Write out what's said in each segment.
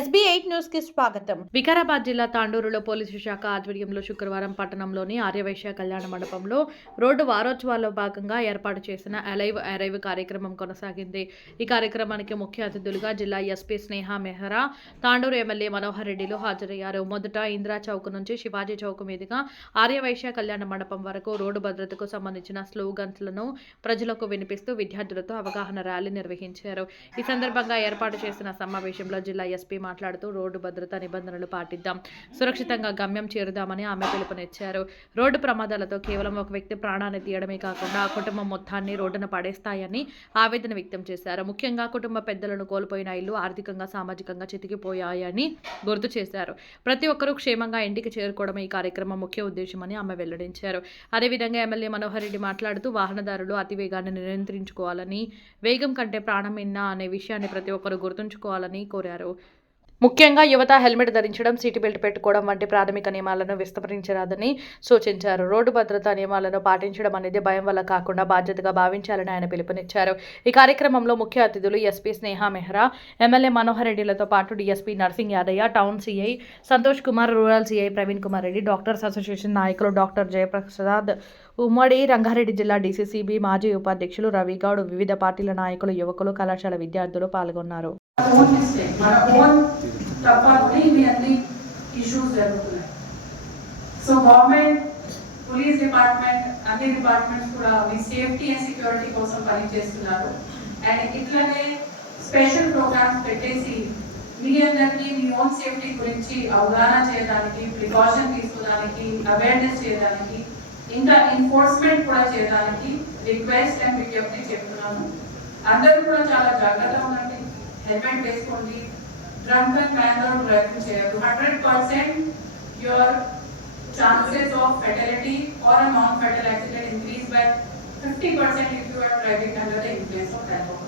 SB eight న్యూస్కి స్వాగతం. వికారాబాద్ జిల్లా తాండూరులో పోలీసు శాఖ ఆధ్వర్యంలో శుక్రవారం పట్టణంలోని ఆర్యవైశ్య కళ్యాణ మండపంలో రోడ్డు వారోత్సవాల్లో భాగంగా ఏర్పాటు చేసిన అలైవ్ అరైవ్ కార్యక్రమం కొనసాగింది. ఈ కార్యక్రమానికి ముఖ్య అతిథులుగా జిల్లా ఎస్పీ స్నేహ మెహ్రా తాండూరు ఎమ్మెల్యే మనోహర్ రెడ్డిలు హాజరయ్యారు. మొదట ఇందిరా చౌక్ నుంచి శివాజీ చౌక్ మీదుగా ఆర్యవైశ్య కళ్యాణ మండపం వరకు రోడ్డు భద్రతకు సంబంధించిన స్లోగన్స్లను ప్రజలకు వినిపిస్తూ విద్యార్థులతో అవగాహన ర్యాలీ నిర్వహించారు. ఈ సందర్భంగా ఏర్పాటు చేసిన సమావేశంలో జిల్లా ఎస్పీ మాట్లాడుతూ రోడ్డు భద్రతా నిబంధనలు పాటిద్దాం. సురక్షితంగా గమ్యం చేరుదామని ఆమె పిలుపునిచ్చారు. రోడ్డు ప్రమాదాలతో కేవలం ఒక వ్యక్తి ప్రాణాన్ని తీయడమే కాకుండా ఆ కుటుంబం మొత్తాన్ని రోడ్డున పడేస్తాయని ఆవేదన వ్యక్తం చేశారు. ముఖ్యంగా కుటుంబ పెద్దలను కోల్పోయిన ఇల్లు ఆర్థికంగా సామాజికంగా చితికిపోయాయని గుర్తు చేశారు. ప్రతి ఒక్కరూ క్షేమంగా ఇంటికి చేరుకోవడం ఈ కార్యక్రమం ముఖ్య ఉద్దేశమని ఆమె వెల్లడించారు. అదేవిధంగా ఎమ్మెల్యే మనోహర్ రెడ్డి మాట్లాడుతూ వాహనదారులు అతి వేగాన్ని నియంత్రించుకోవాలని వేగం కంటే ప్రాణం అనే విషయాన్ని ప్రతి ఒక్కరూ గుర్తుంచుకోవాలని కోరారు. ముఖ్యంగా యువత హెల్మెట్ ధరించడం సీటు బెల్ట్ పెట్టుకోవడం వంటి ప్రాథమిక నియమాలను విస్మరించరాదని సూచించారు. రోడ్డు భద్రతా నియమాలను పాటించడం అనేది భయం వల్ల కాకుండా బాధ్యతగా భావించాలని ఆయన పిలుపునిచ్చారు. ఈ కార్యక్రమంలో ముఖ్య అతిథులు ఎస్పీ స్నేహ మెహ్రా ఎమ్మెల్యే మనోహర్ రెడ్డిలతో పాటు DSP Narsing Yadaiah town CI Santosh Kumar rural CI Praveen Kumar Reddy doctors association నాయకులు డాక్టర్ జయప్రసాద్ ఉమ్మడి రంగారెడ్డి జిల్లా డీసీసీబీ మాజీ ఉపాధ్యక్షులు రవిగౌడ్ వివిధ పార్టీల నాయకులు యువకులు కళాశాల విద్యార్థులు పాల్గొన్నారు. Own mistake. మన ఓన్ ఇవి అన్ని ఇష్యూస్ జరుగుతున్నాయి. సో గవర్నమెంట్ పోలీస్ డిపార్ట్మెంట్ అన్ని డిపార్ట్మెంట్స్ కూడా మీ సేఫ్టీ అండ్ సెక్యూరిటీ కోసం పనిచేస్తున్నారు. అండ్ ఇట్లనే స్పెషల్ ప్రోగ్రామ్స్ పెట్టేసి మీ అందరికీ మీ ఓన్ సేఫ్టీ గురించి అవగాహన చేయడానికి ప్రికాషన్ తీసుకోవడానికి అవేర్నెస్ చేయడానికి ఇంకా ఎన్ఫోర్స్మెంట్ కూడా చేయడానికి రిక్వెస్ట్ అండ్ విజ్ఞప్తి చెప్తున్నాను. అందరూ కూడా చాలా జాగ్రత్తగా ఉన్నారు హెల్మెట్ వేసుకోండి డ్రంక్ అండ్ మ్యాన్ డ్రైవింగ్ చేయదు hundred percent your chances of fatality or a non-fatal accident increase by 50% if you are driving under the influence of alcohol.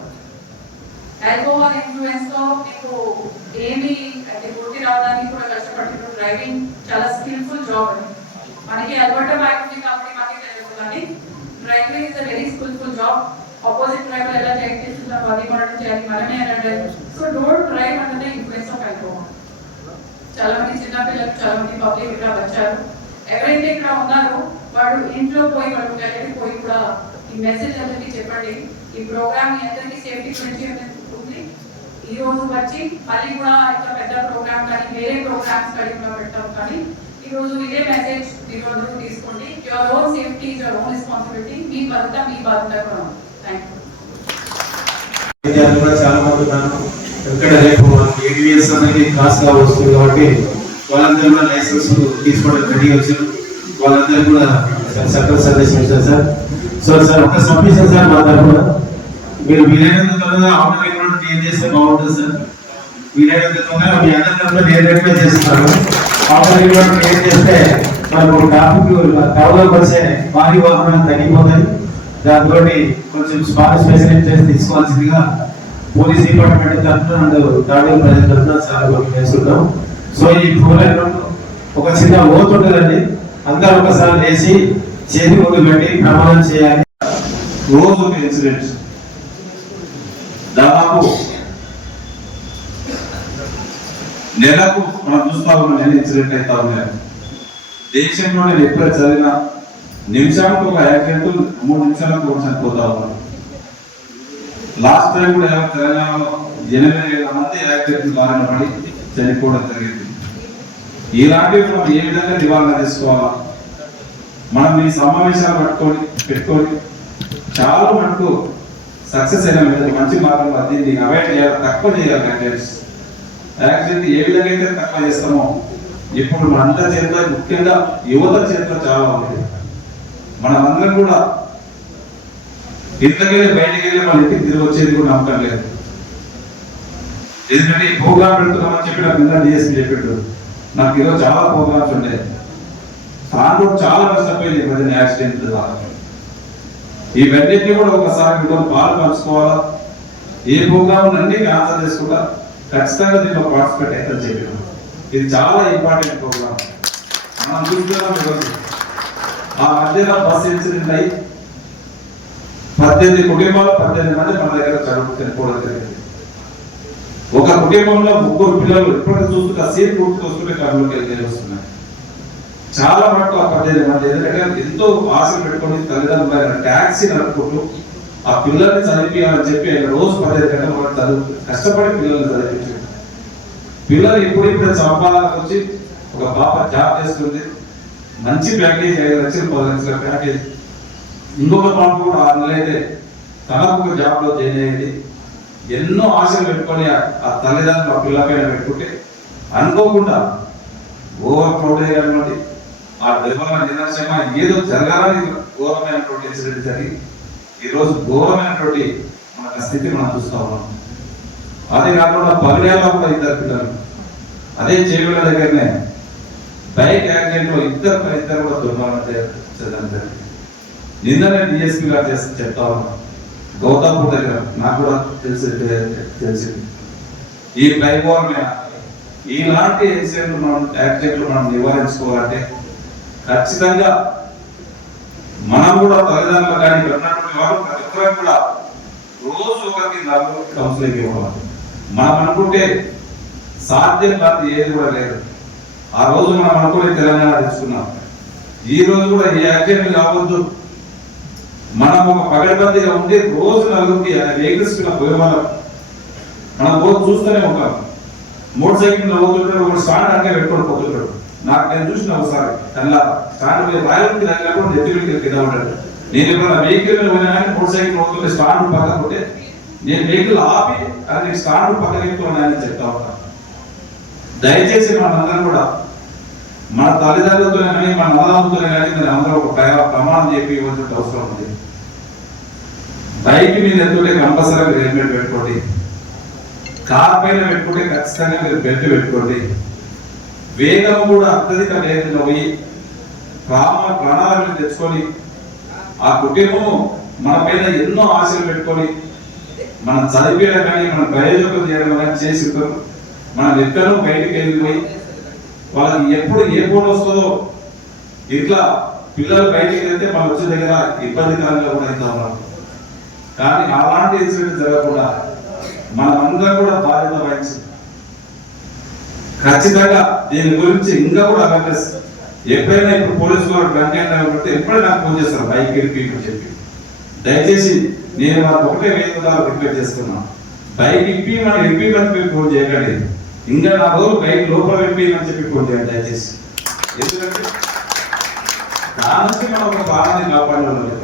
Alcohol influence తో మీకు ఏమి అంటే పూర్తి రావడానికి కూడా కష్టపడుతున్నారు డ్రైవింగ్ చాలా స్కిల్ఫుల్ జాబ్ అది మనకి అలవాటు అవుతుంది కాబట్టి మనకి తెలియదు కానీ driving is a very skilful job opposite drive ఎలా చెక్ చేస్తున్నారు అది మనం చేయాలి మనమే ఎలా సో డోంట్ ట్రైబ్ అంటే ఇన్ఫ్లుయెన్స్ ఆఫ్ అల్కోహాల్ చాలా మంది చిన్న పిల్లలు చాలా మంది పబ్లిక్ ఇక్కడ వచ్చారు. ఎవరైతే ఇక్కడ ఉన్నారో వాడు ఇంట్లో పోయి వాడు పిల్లలకి పోయి కూడా ఈ మెసేజ్ అందరికీ చెప్పండి. ఈ ప్రోగ్రామ్ మీ అందరికీ సేఫ్టీ గురించి ఉంది. ఈ రోజు వచ్చి మళ్ళీ కూడా ఇంత పెద్ద ప్రోగ్రామ్ కానీ వేరే ప్రోగ్రామ్స్ కానీ కూడా పెట్టాం కానీ ఈ రోజు ఇదే మెసేజ్ మీరు అందరూ తీసుకోండి. Your own safety your own responsibility మీ భద్రత మీ బాధ్యత కూడా కూడా చాలా మంది ఉన్నారు. ఇక్కడ రేపు ఏడిఎస్ అనేది క్లాస్గా వస్తుంది కాబట్టి వాళ్ళందరూ కూడా లైసెన్స్ తీసుకోవడం రెడీ వచ్చారు వాళ్ళందరూ కూడా సకల సందేశం ఇచ్చారు సార్. సో సార్ ఒక సబ్మిషన్ సార్ మా తరఫున మీరు వీలైనంత త్వరగా ఆన్లైన్ కూడా ఏం చేస్తే బాగుంటుంది సార్. వీలైనంత త్వరగా మీ అందరి తరఫున నేను రిక్వెస్ట్ చేస్తున్నాను. ఆర్డర్ చేస్తే మనకు ట్రాఫిక్ టౌన్లో వచ్చే భారీ వాహనాలు తగ్గిపోతాయి. దాంతో కొంచెం స్పాట్ స్పెషల్ చేసి తీసుకోవాల్సిందిగా పోలీస్ డిపార్ట్మెంట్ తరఫున అండ్ తాడేలు ప్రజల తరఫున చాలా వరకు చేస్తున్నాం సో ఈ ప్రోగ్రామ్ ఒక చిన్న ఓత్ ఉంటుందండి. అందరూ ఒకసారి లేచి చేతి ముందు పెట్టి ప్రమాణం చేయాలి. రోజు ఇన్సిడెంట్స్ దాదాపు నెలకు మనం చూస్తా ఉన్నాం ఇన్సిడెంట్ అవుతా ఉన్నాయి దేశంలో నేను ఎప్పుడు చదివినా నిమిషానికి ఒక యాక్సిడెంట్ మూడు నిమిషాలకు కూడా చనిపోతా ఉన్నాడు లాస్ట్ టైం కూడా తెలంగాణలో ఎనిమిది వేల మంది యాక్సిడెంట్ బారిన పడి చనిపోవడం జరిగింది. ఇలాంటివి మనం ఏ విధంగా నివారణ తీసుకోవాలా? మనం ఈ సమావేశాలు పట్టుకొని పెట్టుకొని చాలా మనకు సక్సెస్ అయిన మీద మంచి మార్గంలో దీన్ని అవాయిడ్ చేయాలి తక్కువ చేయాలి యాక్సిడెంట్స్ యాక్సిడెంట్ ఏ విధంగా అయితే తక్కువ చేస్తామో ఇప్పుడు మన చేత ముఖ్యంగా యువత చేత చాలా ఉంది. మనమందరం కూడా ఇంతకెళ్ళి బయటికి వెళ్ళి మన ఇంటికి తిరిగి వచ్చేది కూడా నమ్మకం లేదు. ఎందుకంటే ఈ ప్రోగ్రామ్ పెడుతున్నామని చెప్పి నాకు నిన్న డిఎస్పీ చెప్పాడు. నాకు ఈరోజు చాలా ప్రోగ్రామ్స్ ఉండే. దాంట్లో చాలా కష్టపోయింది ప్రజల యాక్సిడెంట్ ద్వారా ఇవన్నిటిని కూడా ఒకసారి మీతో పాలు పంచుకోవాలా? ఏ ప్రోగ్రామ్ అన్ని ఆన్సర్ చేసుకుంటా? ఖచ్చితంగా దీంట్లో పార్టిసిపేట్ అయితే చెప్పాను ఇది చాలా ఇంపార్టెంట్ ప్రోగ్రామ్. మనం చూస్తున్నాం ఈరోజు. ఆ మధ్యలో బస్సు ఇన్సిడెంట్ అయ్యి పద్దెనిమిది కుటుంబాలు పద్దెనిమిది మంది మన దగ్గర చదువు చనిపోవడం జరిగింది. ఒక కుటుంబంలో ముగ్గురు పిల్లలు ఎప్పటికీ చూస్తుంటే ఆ సీన్ గుర్తుకొస్తుంటే కర్నూలుకి వెళ్ళి వస్తున్నాయి. చాలా మటుకు ఆ పద్దెనిమిది మంది ఎందుకంటే ఎంతో ఆశలు పెట్టుకొని తల్లిదండ్రులు ఆయన ట్యాక్సీ నడుపుకుంటూ ఆ పిల్లల్ని చదివించాలని చెప్పి ఆయన రోజు పదిహేను గంటల మనం చదువు కష్టపడి పిల్లల్ని చదివించారు పిల్లలు ఇప్పుడిప్పుడే సంపాదనకు వచ్చి ఒక పాప జాబ్ చేస్తుంది. మంచి ప్యాకేజ్ ఐదు లక్షలు పది లక్షల ప్యాకేజ్. ఇంకొక పాప కూడా ఆరు తనకు ఒక జాబ్లో జాయిన్ అయ్యింది. ఎన్నో ఆశలు పెట్టుకొని ఆ- తల్లిదండ్రులు ఆ పిల్లపైన పెట్టుకుంటే అనుకోకుండా ఓవర్ క్రౌడ్ అయ్యారన్నమాట ఆ డెవలప్మెంట్ నిదర్శనమా ఏదో జరగాలని ఘోరమైనటువంటి ఇన్సిడెంట్ జరిగి ఈరోజు ఘోరమైనటువంటి మన స్థితి మనం చూస్తూ ఉన్నాం. అదే కాకుండా పల్లెల్లో కూడా ఇద్దరు పిల్లలు. అదే చేగుల దగ్గరనే బైక్ యాక్సిడెంట్ ఇద్దరు ఇద్దరు కూడా దుర్మరణం చేయడం జరిగింది నిన్ననే డిఎస్పీ గారు చేస్తే చెప్తా ఉన్నాం. గౌతమ్పూర్ దగ్గర నాకు కూడా తెలిసి తెలిసింది ఈ బైక్ మీద ఇలాంటి ఇన్సిడెంట్లు మనం యాక్సిడెంట్లు మనం నివారించుకోవాలంటే ఖచ్చితంగా మనం కూడా తల్లిదండ్రులు కానీ ఉన్నటువంటి వారు ప్రతి ఒక్కరికి కూడా రోజు ఒకరికి నలుగురు కౌన్సిలింగ్ ఇవ్వాలి. మనం అనుకుంటే సాధ్యం కాదు ఏది కూడా లేదు. ఆ రోజు మనం అనుకునే తెలంగాణ తెచ్చుకున్నాం ఈ రోజు కూడా ఏ అధ్యయనం కావద్దు. మనం ఒక పగడబందీగా ఉండి రోజు నలుగురికి వెహికల్స్ మీద పోయే వాళ్ళం మనం రోజు చూస్తూనే ఉంటాం. మోటార్ సైకిల్ మీద పోతుంటాడు ఒక స్టాండ్ అంటే పెట్టుకొని పోతుంటాడు నాకు నేను చూసిన ఒకసారి కల్లా స్టాండ్ మీద రాయలకి తగ్గినప్పుడు నెత్తి మీద కింద ఉంటాడు నేను ఎప్పుడైనా వెహికల్ మీద పోయినా కానీ మోటార్ సైకిల్ పోతుంటే స్టాండ్ పక్కకుంటే నేను వెహికల్ ఆపి అది స్టాండ్ పక్కన పెట్టుకున్నానని చెప్తా ఉంటాను. దయచేసి మనందరం కూడా మన తల్లిదండ్రులతో కానీ మన అన్నదమ్ములతో కానీ మీరు అందరూ ఒక ప్రమాణం చెప్పి ఇవ్వాల్సిన అవసరం ఉంది. బైక్ మీద ఎత్తుంటే కంపల్సరీ మీరు హెల్మెట్ పెట్టుకోండి. కార్ పైన పెట్టుకుంటే ఖచ్చితంగా మీరు బెల్ట్ పెట్టుకోండి. వేగం కూడా అత్యధిక వేగంలో పోయి ప్రాణ ప్రాణాలను తెచ్చుకొని ఆ కుటుంబం మన పైన ఎన్నో ఆశలు పెట్టుకొని మనం చదివేయడం కానీ మన ప్రయోజకులు చేయడం కానీ చేసి ఉంటారు. మనం ఎక్కడో బయటికి వెళ్ళిపోయి వాళ్ళకి ఎప్పుడు ఏ పూట వస్తుందో ఇట్లా పిల్లలు బయటికి వెళ్తే మన వచ్చే దగ్గర ఇబ్బందికరంగా కూడా అవుతా ఉన్నారు. కానీ అలాంటి ఇన్సిడెంట్ జరగకుండా మనం అందరం కూడా బాధ్యత వహించి ఖచ్చితంగా దీని గురించి ఇంకా కూడా అవేర్నెస్ ఎప్పుడైనా ఇప్పుడు పోలీసు వారు డ్రంక్ అండ్ ఎప్పుడైనా నాకు ఫోన్ చేస్తారు బైక్ ఇడిపి చెప్పి. దయచేసి నేను వారికి ఒకటే వేదికగా రిక్వెస్ట్ చేస్తున్నాను. బైక్ ఇప్పి మనం ఇప్పిమని మనకి ఫోన్ చేయకండి. ఇంకా నా రోజు బైక్ లోపల ఇప్పిమని చెప్పి ఫోన్ చేయండి దయచేసి. ఎందుకంటే నా నుంచి మనం ఒక ప్రాణాన్ని కాపాడలేదు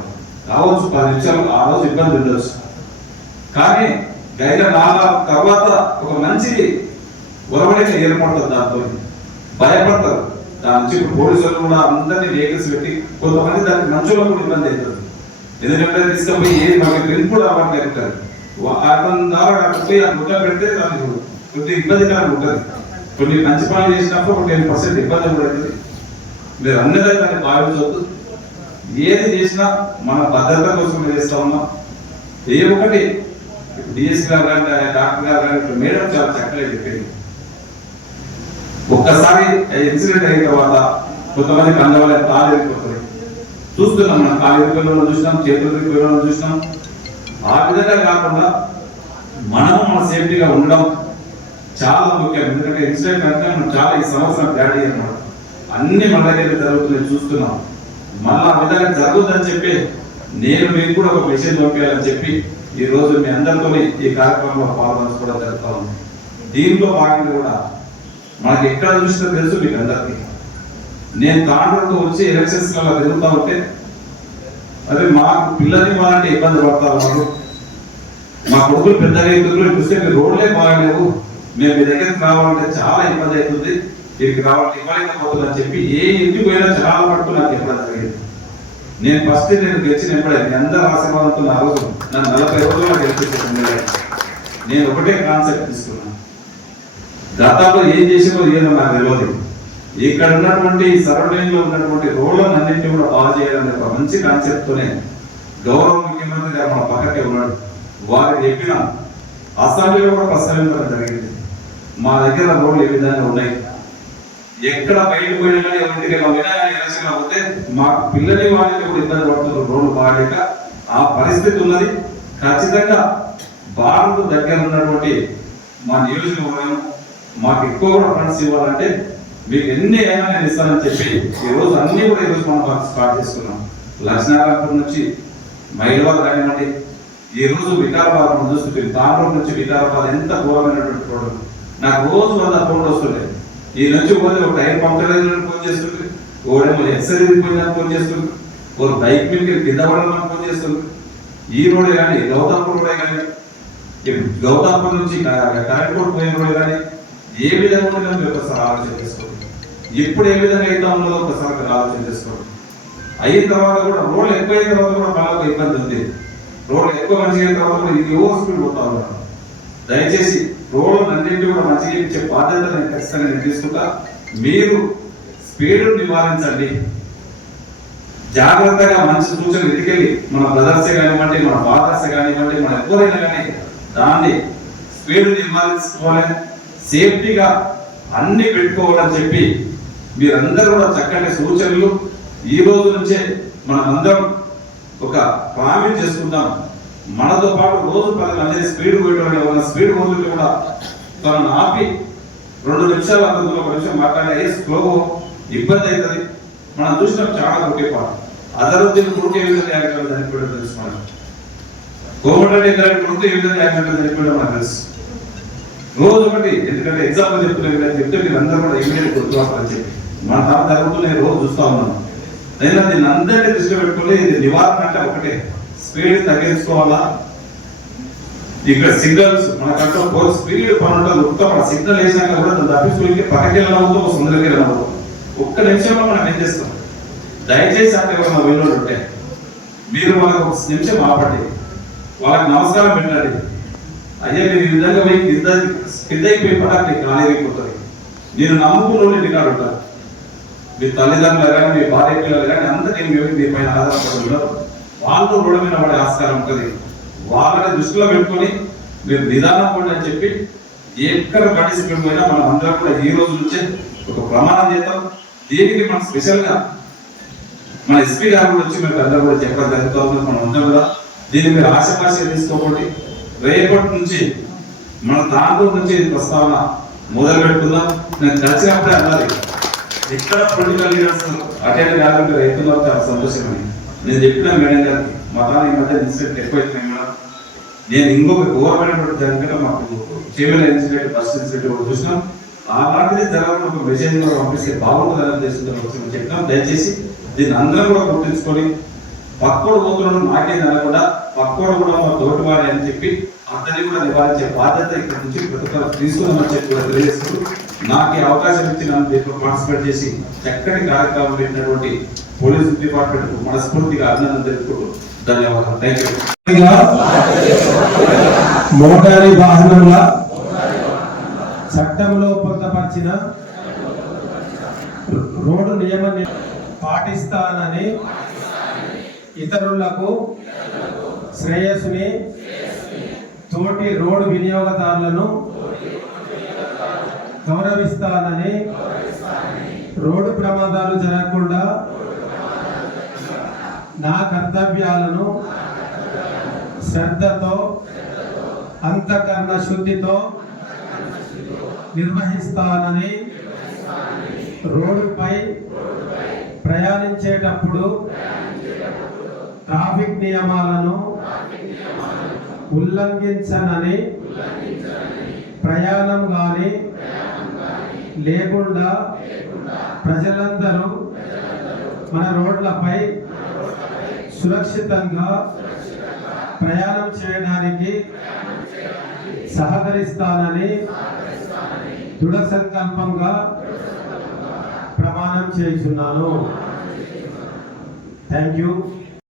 రావచ్చు పది నిమిషాలు ఆ రోజు ఇబ్బంది ఉండొచ్చు. కానీ గైడ నాలుగు తర్వాత ఒక మంచి ఒరవడిగా ఏర్పడుతుంది దాంతో. భయపడతారు. దాని నుంచి ఇప్పుడు పోలీసులు కూడా అందరినీ వెహికల్స్ పెట్టి కొంతమంది దానికి మంచులో కూడా ఇబ్బంది అవుతుంది ఎందుకంటే తీసుకుపోయి ఏది మాకు డ్రింక్ కూడా అవ్వట్లేదు ఉంటారు అతని ద్వారా అక్కడ పోయి ఆ ముద్ద పెడితే దానికి కొద్ది ఇబ్బందికరంగా ఉంటుంది. కొన్ని మంచి పనులు చేసినప్పుడు ఒక టెన్ పర్సెంట్ ఇబ్బంది పడుతుంది మీరు అన్నదే దాన్ని భావించవద్దు ఏది చేసినా మన భద్రత కోసం చేస్తా ఉన్నాం. ఏ ఒకటి డిఎస్ గారు కానీ డాక్టర్ గారు కానీ ఇప్పుడు మేడం చాలా చక్కగా చెప్పింది ఒక్కసారి ఇన్సిడెంట్ అయిన తర్వాత కొంతమంది కందవాళ్ళ కాలు వెళ్ళిపోతుంది చూస్తున్నాం మనం కాలు ఇరుకుల్లో చూసినాం చేతులు ఇరుకుల్లో చూసినాం. ఆ విధంగా కాకుండా మనము మన సేఫ్టీగా ఉండడం చాలా ముఖ్యం ఎందుకంటే ఇన్సిడెంట్ అంటే మనం చాలా ఈ సంవత్సరం డాడీ అన్నమాట అన్ని మన దగ్గర జరుగుతున్నాయి చూస్తున్నాం. మళ్ళీ ఆ విధంగా జరుగుతుందని చెప్పి నేను మీకు కూడా ఒక మెసేజ్ పంపించాలని చెప్పి ఈ రోజు మీ అందరితో ఈ కార్యక్రమంలో పాల్గొనడం జరుగుతా ఉంది. దీంట్లో భాగంగా కూడా మనకి ఎక్కడ చూసినా తెలుసు మీకు అందరికీ. నేను తాండ్రుతో వచ్చి ఎలక్షన్స్లో తిరుగుతా ఉంటే అదే మాకు పిల్లల్ని మాలంటే ఇబ్బంది పడతా ఉన్నారు మా కొడుకులు పెద్దగా అవుతున్నారు చూస్తే రోడ్లే బాగలేవు. మేము మీ దగ్గరికి రావాలంటే చాలా ఇబ్బంది అవుతుంది. దీనికి రావాలంటే ఇవ్వలేకపోతుంది అని చెప్పి ఏ ఇంటికి పోయినా చాలా మటుకు నాకు ఇబ్బంది జరిగింది నేను ఫస్ట్ నేను గెలిచిన ఎప్పుడే మీ అందరు ఆశీర్వాదంతో ఆ రోజు నన్ను నలభై రోజుల్లో గెలిపించాను నేను ఒకటే కాన్సెప్ట్ తీసుకున్నాను. గతంలో ఏం చేసినో ఏదో నాకు తెలియదు ఇక్కడ ఉన్నటువంటి సరౌండింగ్లో ఉన్నటువంటి రోడ్లను అన్నింటినీ కూడా బాగా చేయాలనే ఒక మంచి కాన్సెప్ట్ తోనే గౌరవ ముఖ్యమంత్రి గారు మన పక్కకే ఉన్నాడు. వారికి చెప్పిన అసెంబ్లీలో కూడా ప్రస్తావించడం జరిగింది. మా దగ్గర రోడ్లు ఏ విధంగా ఉన్నాయి? ఎక్కడ బయట పోయినా కానీ ఎవరింటికి పోయినా కానీ ఎలక్షన్ పోతే మా పిల్లలు వాళ్ళకి కూడా ఇబ్బంది పడుతున్నారు రోడ్లు బాగాలేక ఆ పరిస్థితి ఉన్నది. ఖచ్చితంగా భారత్ దగ్గర ఉన్నటువంటి మా నియోజకవర్గం మాకు ఎక్కువ కూడా ఫండ్స్ ఇవ్వాలంటే మీకు ఎన్ని అయినా నేను ఇస్తానని చెప్పి ఈ రోజు కూడా ఈరోజు మనం స్టార్ట్ చేసుకున్నాం. లక్ష్మీనారాయణపురం నుంచి మైలవారు కానివ్వండి ఈ రోజు వికారాబాద్ మనం చూస్తుంటే తాండ్రం నుంచి వికారాబాద్ ఎంత ఘోరమైనటువంటి ప్రోడక్ట్ నాకు రోజు వంద ఫోన్ వస్తుండే ఈ నుంచి పోతే ఒక టైర్ పంపలేదు ఫోన్ చేస్తుండే ఓడేమో ఎక్సరీ పోయినా ఫోన్ చేస్తుండ్రు. ఒక బైక్ మీద కింద పడాలని ఫోన్ చేస్తుండ్రు. ఈ రోడ్ కానీ గౌతాపూర్ రోడే కానీ గౌతాపూర్ నుంచి కరెంట్ రోడ్ పోయే రోడ్ కానీ ఏ విధంగా ఉంటుందో ఒకసారి ఆలోచన చేసుకోండి ఎప్పుడు ఏ విధంగా అయితే ఉన్నదో ఒకసారి ఆలోచన చేసుకోండి అయిన తర్వాత కూడా రోడ్లు ఎక్కువ అయిన తర్వాత కూడా మళ్ళీ ఇబ్బంది ఉంది. రోడ్లు ఎక్కువ మంచిగా అయిన తర్వాత కూడా ఇది ఓవర్ స్పీడ్ పోతా ఉన్నారు. దయచేసి రోడ్లు అన్నింటి కూడా మంచిగా ఇచ్చే బాధ్యత నేను ఖచ్చితంగా నేను తీసుకుంటా. మీరు స్పీడ్ నివారించండి. జాగ్రత్తగా మంచి సూచనలు ఎదికెళ్ళి మన బ్రదర్స్ కానివ్వండి మన ఫాదర్స్ కానివ్వండి మన ఎవరైనా కానీ దాన్ని స్పీడ్ నివారించుకోవాలి. సేఫ్టీగా అన్ని పెట్టుకోవాలని చెప్పి మీరందరూ కూడా చక్కటి సూచనలు. ఈ రోజు నుంచే మనం అందరం ఒక ప్రామిస్ చేసుకుందాం. మనతో పాటు రోజు పది మంది స్పీడ్ పోయేటువంటి ఎవరైనా స్పీడ్ ముందుకు కూడా తనను ఆపి రెండు నిమిషాలు అందులో ఒక నిమిషం మాట్లాడే స్లో ఇబ్బంది అవుతుంది. మనం చూసినాం చాలా కొట్టేపాటు అదరుద్దీన్ కొడుకు ఏ విధంగా యాక్సిడెంట్ చనిపోయాడో తెలుసు మనం కోమటిరెడ్డి ఇంద్రారెడ్డి కొడుకు ఏ విధంగా యాక్సిడెంట్ చనిపోయాడో మనకు తెలుసు. రోజు ఒకటి ఎందుకంటే ఎగ్జాంపుల్ చెప్తున్నాను కదా చెప్తే మీరు అందరూ కూడా ఇమీడియట్ గుర్తుపడాలని చెప్పి. మన తాత జరుగుతూ నేను రోజు చూస్తా ఉన్నాను నేను దీన్ని అందరినీ దృష్టి పెట్టుకుని ఇది నివారణ అంటే ఒకటే. స్పీడ్ తగ్గించుకోవాలా? ఇక్కడ సిగ్నల్స్ మనకంటే ఫోర్ స్పీడ్ పనుంటుంది ఉత్తమ సిగ్నల్ వేసినాక కూడా దాన్ని తప్పించుకుని పక్కకి ఒక సుందరకి వెళ్ళవద్దు ఒక్క నిమిషంలో మనం ఏం చేస్తాం? దయచేసి అంటే ఎవరైనా వెళ్ళోడు ఉంటే మీరు వాళ్ళకి ఒక నిమిషం ఆపండి. వాళ్ళకి నమస్కారం పెట్టండి. అయ్యా మీరు ఈ విధంగా పోయి కింద కింద అయిపోయి పడక ఖాళీ అయిపోతుంది. నేను నమ్ముకున్న వాళ్ళు ఇంటికాడు ఉంటారు. మీ తల్లిదండ్రులు కానీ మీ భార్య పిల్లలు కానీ అందరికీ మీ- మీ పైన ఆధారపడి వాళ్ళు రోడ్డు మీద పడే ఆస్కారం ఉంటుంది. వాళ్ళని దృష్టిలో పెట్టుకొని మీరు నిదానం పోండి అని చెప్పి ఎక్కడ పార్టిసిపేట్ పోయినా మనం అందరం కూడా ఈ రోజు నుంచే ఒక ప్రమాణం చేద్దాం. దీనికి మనం స్పెషల్గా మన ఎస్పీ గారు కూడా వచ్చి మీకు అందరూ కూడా చెప్పడం జరుగుతూ ఉంది. మనం అందరం కూడా దీన్ని మీరు ఆశపాశ తీసుకోకండి. రేపటి నుంచి మన దాంట్లో నుంచి ఇది ప్రస్తావన మొదలు పెట్టుకుందాం. నేను కలిసినప్పుడే అన్నది ఇక్కడ పొలిటికల్ లీడర్స్ అటెండ్ కాకుండా రైతులు చాలా సంతోషమని నేను చెప్పిన మేడం గారికి మతాన్ని మధ్య ఇన్సిడెంట్ ఎక్కువైతున్నాయి మేడం. నేను ఇంకొక ఘోరమైనటువంటి జరిగిన మాకు చేవెల ఇన్సిడెంట్ బస్ ఇన్సిడెంట్ కూడా చూసినాం. అలాంటిది జరగకుండా ఒక మెసేజ్ కూడా పంపిస్తే బాగుంటుందని ఉద్దేశంతో వచ్చి చెప్పినాం. దయచేసి దీన్ని అందరం కూడా గుర్తుంచుకొని పక్కోడు పోతున్నాడు నాకేం జరగకుండా పక్కోడు కూడా మా తోటి తోటివాడి అని చెప్పి అతన్ని కూడా నివారించే బాధ్యత ఇక్కడ నుంచి ప్రతి తీసుకుందామని చెప్పి కూడా తెలియజేస్తూ నాకు ఈ అవకాశం ఇచ్చి నన్ను దీంట్లో పార్టిసిపేట్ చేసి చక్కటి కార్యక్రమం పెట్టినటువంటి పోలీస్ డిపార్ట్మెంట్ మనస్ఫూర్తిగా అభినందన తెలుపుకుంటూ ధన్యవాదాలు. థ్యాంక్ యూ మోటారీ వాహనముల చట్టంలో పొందపరిచిన రోడ్డు నియమ పాటిస్తానని ఇతరులకు శ్రేయస్సుని తోటి రోడ్డు వినియోగదారులను గౌరవిస్తానని రోడ్డు ప్రమాదాలు జరగకుండా నా కర్తవ్యాలను శ్రద్ధతో అంతఃకరణ శుద్ధితో నిర్వహిస్తానని రోడ్డుపై ప్రయాణించేటప్పుడు ట్రాఫిక్ నియమాలను ఉల్లంఘించనని ప్రయాణం కానీ లేకుండా ప్రజలందరూ మన రోడ్లపై సురక్షితంగా ప్రయాణం చేయడానికి సహకరిస్తానని దృఢ సంకల్పంగా ప్రమాణం చేస్తున్నాను. Thank you.